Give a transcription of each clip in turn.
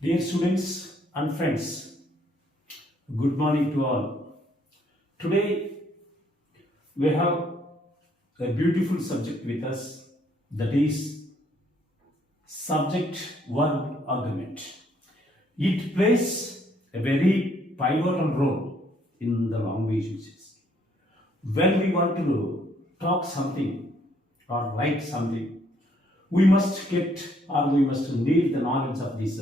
Dear students and friends, good morning to all. Today we have a beautiful subject with us, that is subject verb agreement. It plays a very pivotal role in the language uses. When we want to talk something or write something, we must need the knowledge of this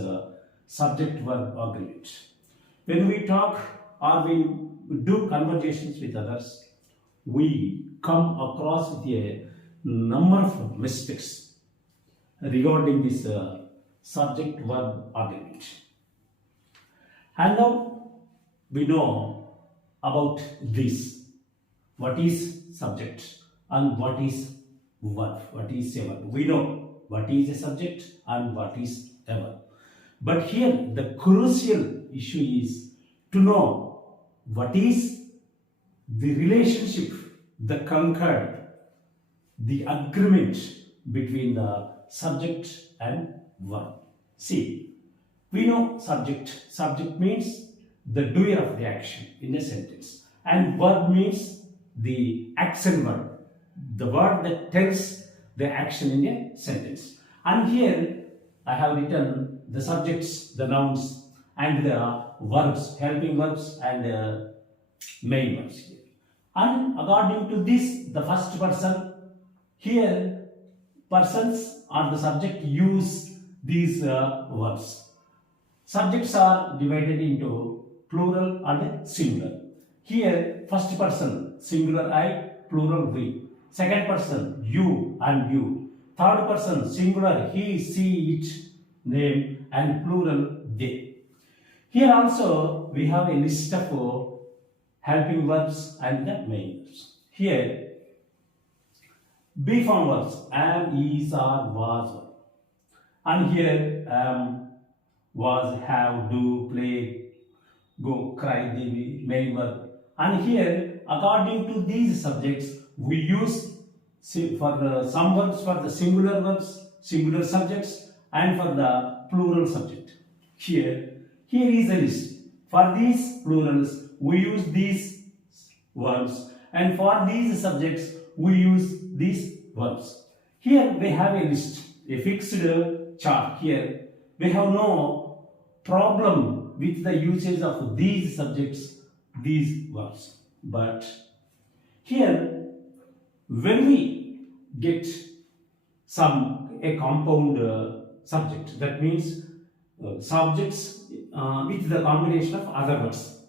subject verb agreement. When we talk or we do conversations with others, we come across with a number of mistakes regarding this subject verb agreement. And now we know about this. What is subject and what is verb? What is a verb? We know what is a subject and what is a verb. But here the crucial issue is to know what is the relationship, the concord, the agreement between the subject and verb. See, we know subject. Subject means the doer of the action in a sentence, and verb means the action verb, the word that tells the action in a sentence. And here I have written the subjects, the nouns, and the verbs, helping verbs and main verbs here. And according to this, the first person, here persons or the subject use these verbs. Subjects are divided into plural and singular. Here, first person, singular I, plural we. Second person, you and you. Third person, singular he, she, it, name, and plural they. Here also we have a list of helping verbs and the main verbs. Here, be form verbs, am, is, are, was. And here, was, have, do, play, go, cry, the main verb. And here, according to these subjects, we use for some verbs for the singular verbs, singular subjects, and for the plural subject. Here is a list. For these plurals, we use these verbs, and for these subjects, we use these verbs. Here we have a list, a fixed chart. Here we have no problem with the usage of these subjects, these verbs. But here, when we get a compound subject, that means subjects with the combination of other words,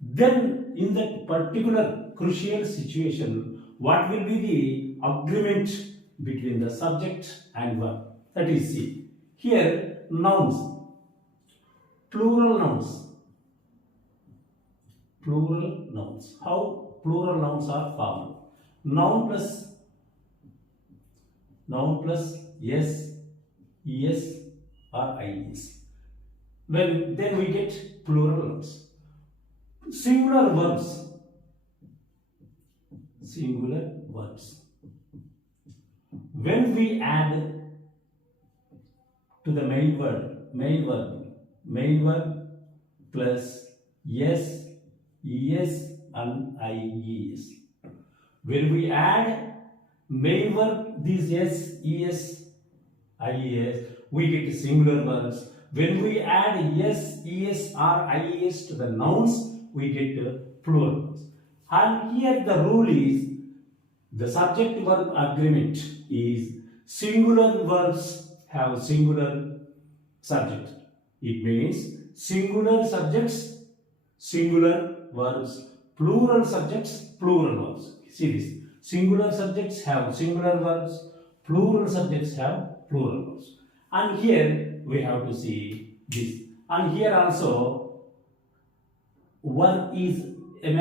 then in that particular crucial situation, what will be the agreement between the subject and verb? That is, see, here nouns, plural nouns. Plural nouns. How plural nouns are formed? Noun plus s, es, or is. Well, then we get plural nouns. Singular verbs. Singular verbs. When we add to the main verb plus s, es, and ies. When we add main verb, these s, es, ies, we get singular verbs. When we add s, es, or ies to the nouns, we get plural verbs. And here the rule is the subject verb agreement is singular verbs have singular subject. It means singular subjects, singular verbs, plural subjects, plural verbs. See this. Singular subjects have singular verbs, plural subjects have plural verbs. And here we have to see this. And here also, verb is an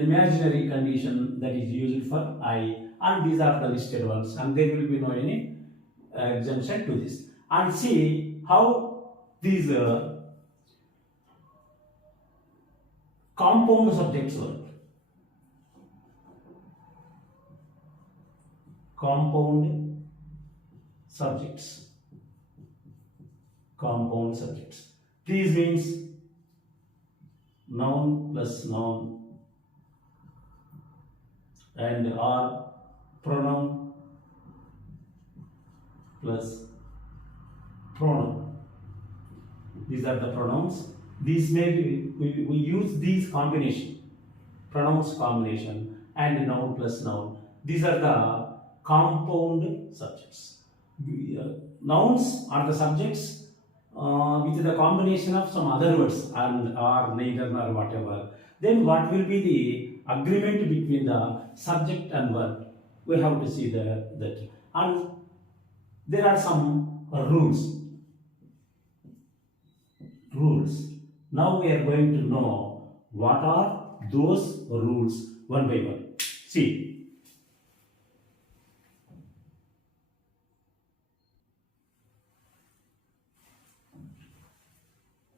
imaginary condition that is used for I, and these are the listed ones, and there will be no any exemption to this. And see how these compound subjects work. Compound subjects. These means noun plus noun and or pronoun plus pronoun. These are the pronouns. These may be, we use these combination, pronouns combination and noun plus noun. These are the compound subjects. Nouns are the subjects with the combination of some other words and or neither nor whatever. Then what will be the agreement between the subject and verb? We have to see that. And there are some rules. Now we are going to know what are those rules one by one.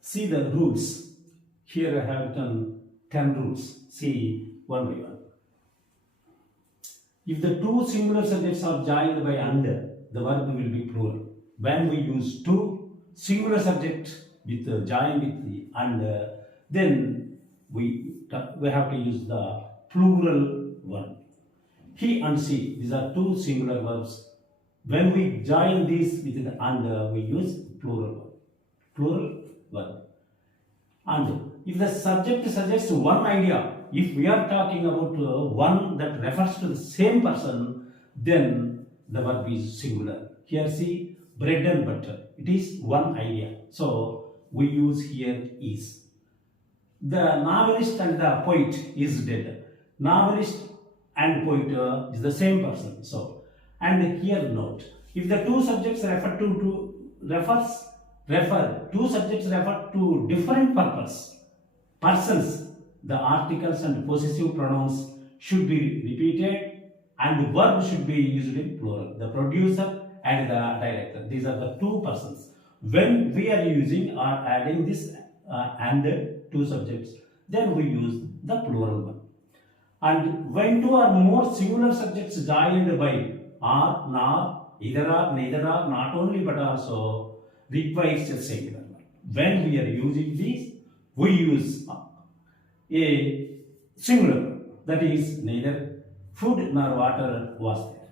See the rules. Here I have done 10 rules. See one by one. If the two singular subjects are joined by and, the verb will be plural. When we use two singular subjects with joined with the and, then we have to use the plural verb. He and she, these are two singular verbs. When we join these with the and, we use plural verb. And if the subject suggests one idea, if we are talking about one that refers to the same person, then the verb is singular. Here see, bread and butter. It is one idea. So we use here is. The novelist and the poet is dead. Novelist and poet is the same person. So, and here note, if the two subjects refer to different persons, the articles and possessive pronouns should be repeated and verb should be used in plural. The producer and the director, these are the two persons. When we are using or adding this and two subjects, then we use the plural one. And when two or more singular subjects joined by or, nor, either or, neither or, not only but also requires a singular one. When we are using these, we use a singular one. That is, neither food nor water was there.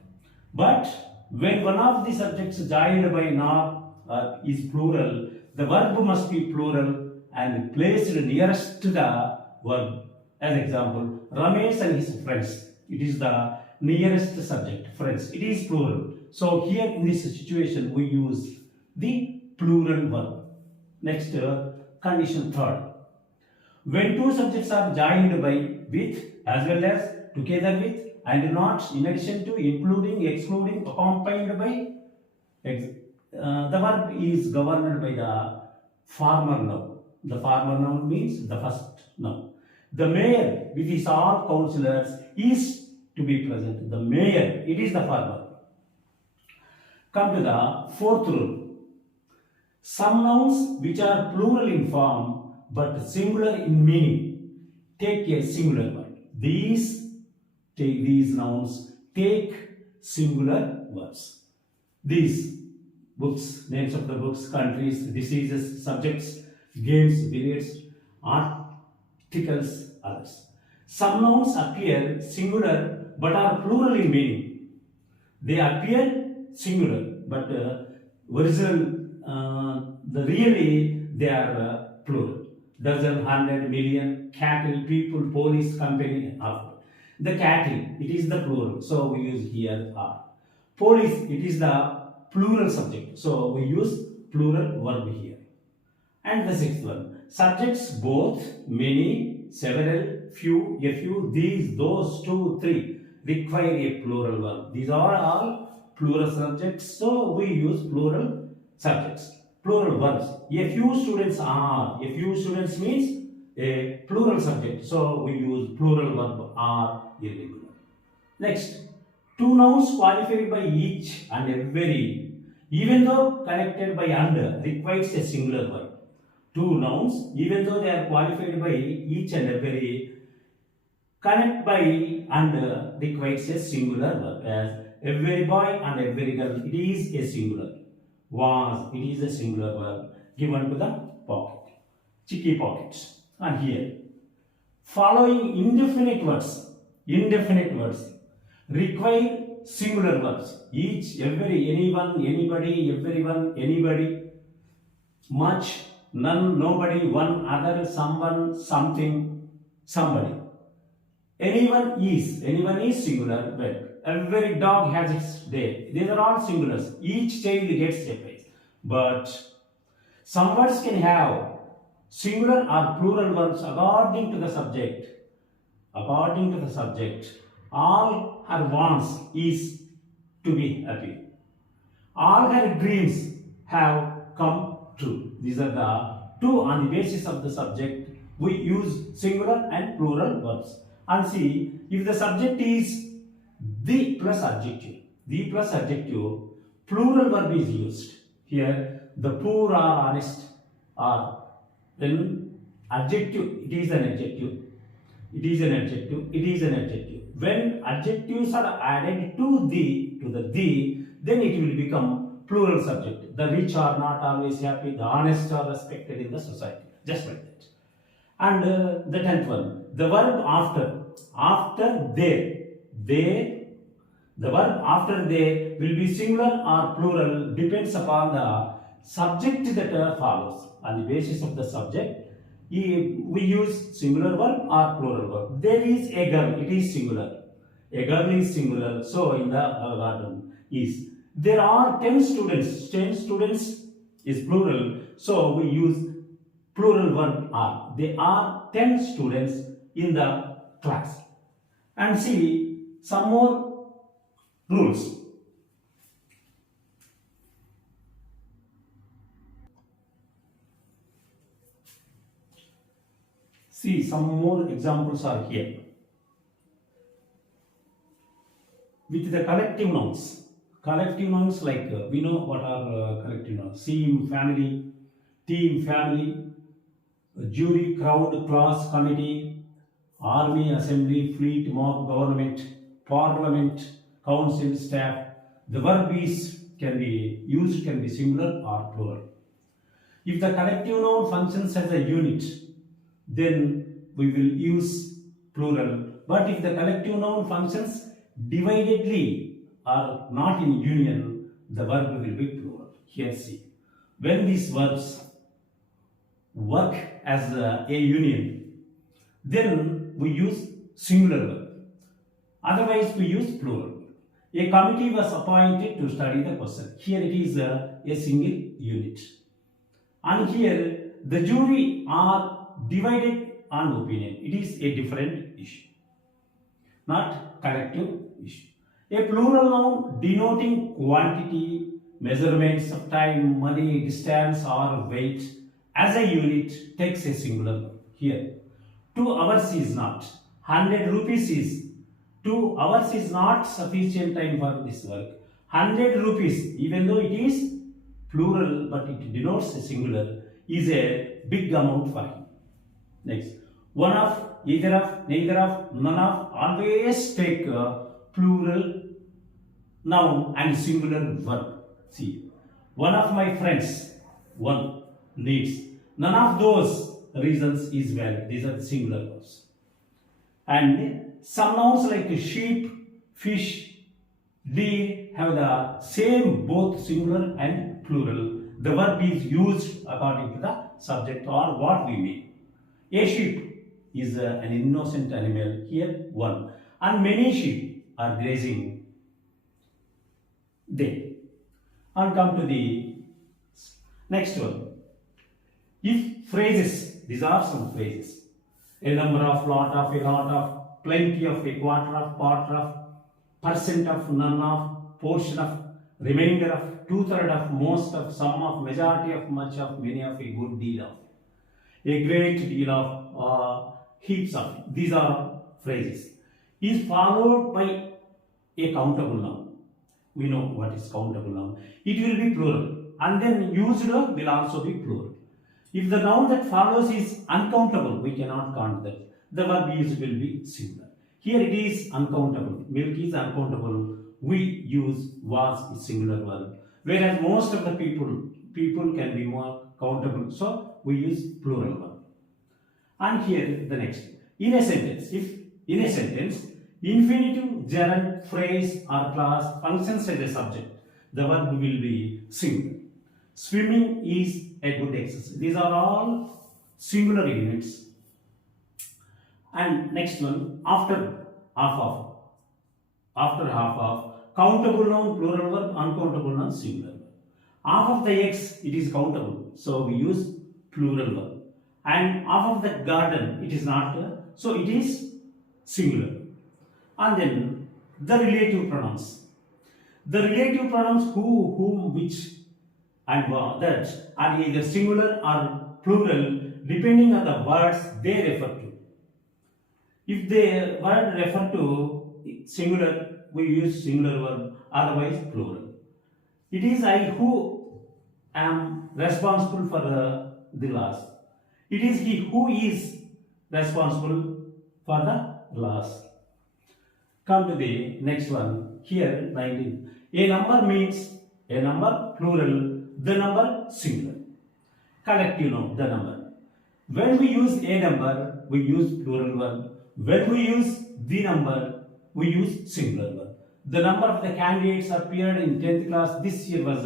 But when one of the subjects joined by nor is plural, the verb must be plural and placed nearest to the verb. As example, Ramesh and his friends. It is the nearest subject, friends. It is plural. So here in this situation, we use the plural verb. Next, condition third. When two subjects are joined by, with, as well as, together with, and not, in addition to, including, excluding, accompanied by, the verb is governed by the former noun. The former noun means the first noun. The mayor with his all councillors is to be present. The mayor, it is the former. Come to the fourth rule. Some nouns which are plural in form but singular in meaning take a singular verb. These nouns take singular verbs. These books, names of the books, countries, diseases, subjects, games, periods, articles, others. Some nouns appear singular but are plural in meaning. They appear singular but really they are plural. Dozen, 100, million, cattle, people, police, company, after. The cattle, it is the plural, so we use here are. Police, it is the plural subject, so we use plural verb here. And the sixth one, subjects both, many, several, few, a few, these, those, two, three, require a plural verb. These are all plural subjects, so we use plural subjects. Plural verbs. A few students are. A few students means a plural subject. So we use plural verb are irregular. Next, two nouns qualified by each and every, even though connected by and, requires a singular verb. Two nouns, even though they are qualified by each and every, connect by and requires a singular verb. As every boy and every girl, it is a singular. Was, it is a singular verb given to the pocket. chicky pockets. And here, following indefinite words require singular verbs. Each, every, anyone, anybody, everyone, anybody, much, none, nobody, one, other, someone, something, somebody. Anyone is singular verb. Every dog has its day. These are all singulars. Each child gets a place. But some words can have singular or plural verbs according to the subject. According to the subject. All her wants is to be happy. All her dreams have come true. These are the two on the basis of the subject. We use singular and plural verbs. And see, if the subject is the plus adjective, plural verb is used. Here, the poor are honest, or when adjective, it is an adjective. When adjectives are added to the, then it will become plural subject. The rich are not always happy, the honest are respected in the society. Just like that. And the 10th one, the verb after they, the verb after they will be singular or plural, depends upon the subject that follows. On the basis of the subject, we use singular verb or plural verb. There is a girl, it is singular. A girl is singular, so in the garden is. There are 10 students. 10 students is plural, so we use plural verb are. There are 10 students in the class. And see some more rules. See, some more examples are here. With the collective nouns. Collective nouns like, we know what are collective nouns. Team, family, jury, crowd, class, committee, army, assembly, fleet, mob, government, parliament, council, staff. The verb can be singular or plural. If the collective noun functions as a unit, then we will use plural. But if the collective noun functions dividedly or not in union, the verb will be plural. Here see, when these verbs work as a union, then we use singular verb. Otherwise, we use plural. A committee was appointed to study the person. Here it is a single unit. And here the jury are divided on opinion. It is a different issue, not collective issue. A plural noun denoting quantity, measurements of time, money, distance or weight as a unit takes a singular verb. Here, 2 hours is not. 100 rupees is. 2 hours is not sufficient time for this work. 100 rupees, even though it is plural but it denotes a singular, is a big amount for him. Next, one of, either of, neither of, none of, always take a plural noun and singular verb. See, one of my friends, one needs. None of those reasons is valid. These are the singular verbs. And some nouns like sheep, fish, deer have the same both singular and plural. The verb is used according to the subject or what we mean. A sheep is an innocent animal. Here, one. And many sheep are grazing there. And come to the next one. If phrases, these are some phrases. A number of, lot of, a lot of, plenty of, a quarter of, part of, percent of, none of, portion of, remainder of, 2/3 of, most of, some of, majority of, much of, many of, a good deal of, a great deal of, heaps of. These are phrases. Is followed by a countable noun. We know what is countable noun. It will be plural and then used will also be plural. If the noun that follows is uncountable, we cannot count that. The verb used will be singular. Here it is uncountable. Milk is uncountable. We use was is singular verb. Whereas most of the people can be more countable. So we use plural verb. And here the next. In a sentence, if in a sentence, infinitive, gerund, phrase or clause functions as a subject, the verb will be singular. Swimming is a good exercise. These are all singular units. And next one, after half of, countable noun plural verb, uncountable noun singular verb. Half of the eggs, it is countable, so we use plural verb. And half of the garden, it is not, so it is singular. And then the relative pronouns. The relative pronouns who, whom, which and that are either singular or plural depending on the words they refer to. If the word refer to singular, we use singular verb, otherwise plural. It is I who am responsible for the loss. It is he who is responsible for the loss. Come to the next one. Here, 19. A number means a number plural, the number singular. Collective noun, the number. When we use a number, we use plural verb. When we use the number, we use singular verb. The number of the candidates appeared in 10th class this year was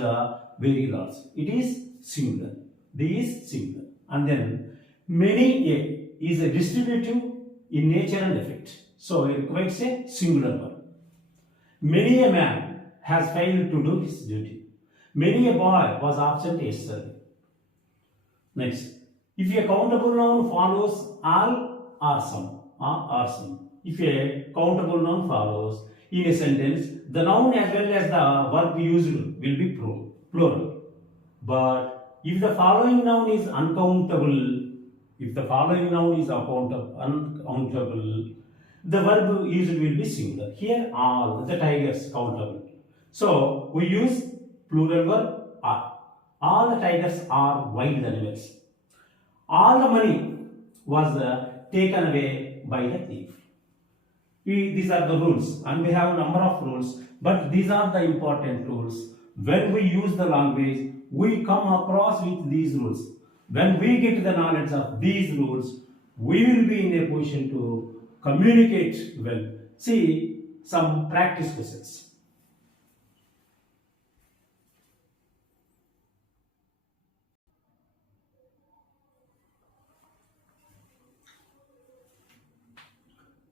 very large. It is singular. The is singular. And then many a is a distributive in nature and effect. So it requires a singular verb. Many a man has failed to do his duty. Many a boy was absent yesterday. Next, if a countable noun follows all or some, if a countable noun follows in a sentence, the noun as well as the verb used will be plural. But if the following noun is uncountable, uncountable, the verb used will be singular. Here, all the tigers countable. So we use plural verb are. All the tigers are wild animals. All the money was taken away by the thief. These are the rules, and we have a number of rules, but these are the important rules. When we use the language, we come across with these rules. When we get the knowledge of these rules, we will be in a position to communicate well. See some practice questions.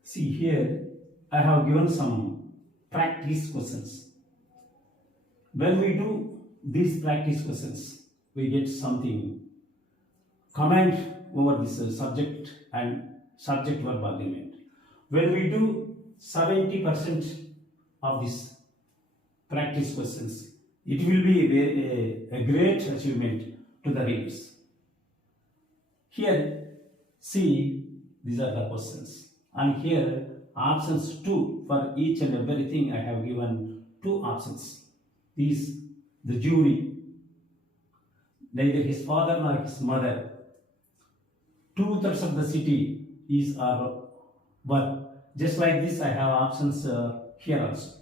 See here, I have given some practice questions. When we do these practice questions, we get something comment over this subject and subject verb agreement. When we do 70% of these practice questions, it will be a great achievement to the readers. Here, see, these are the questions. And here, options 2 for each and everything. I have given 2 options. These, the jury, neither his father nor his mother. 2/3 of the city is our verb. Just like this, I have options here also.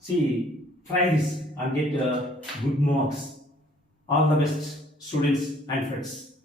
See, try this and get good marks. All the best, students and friends.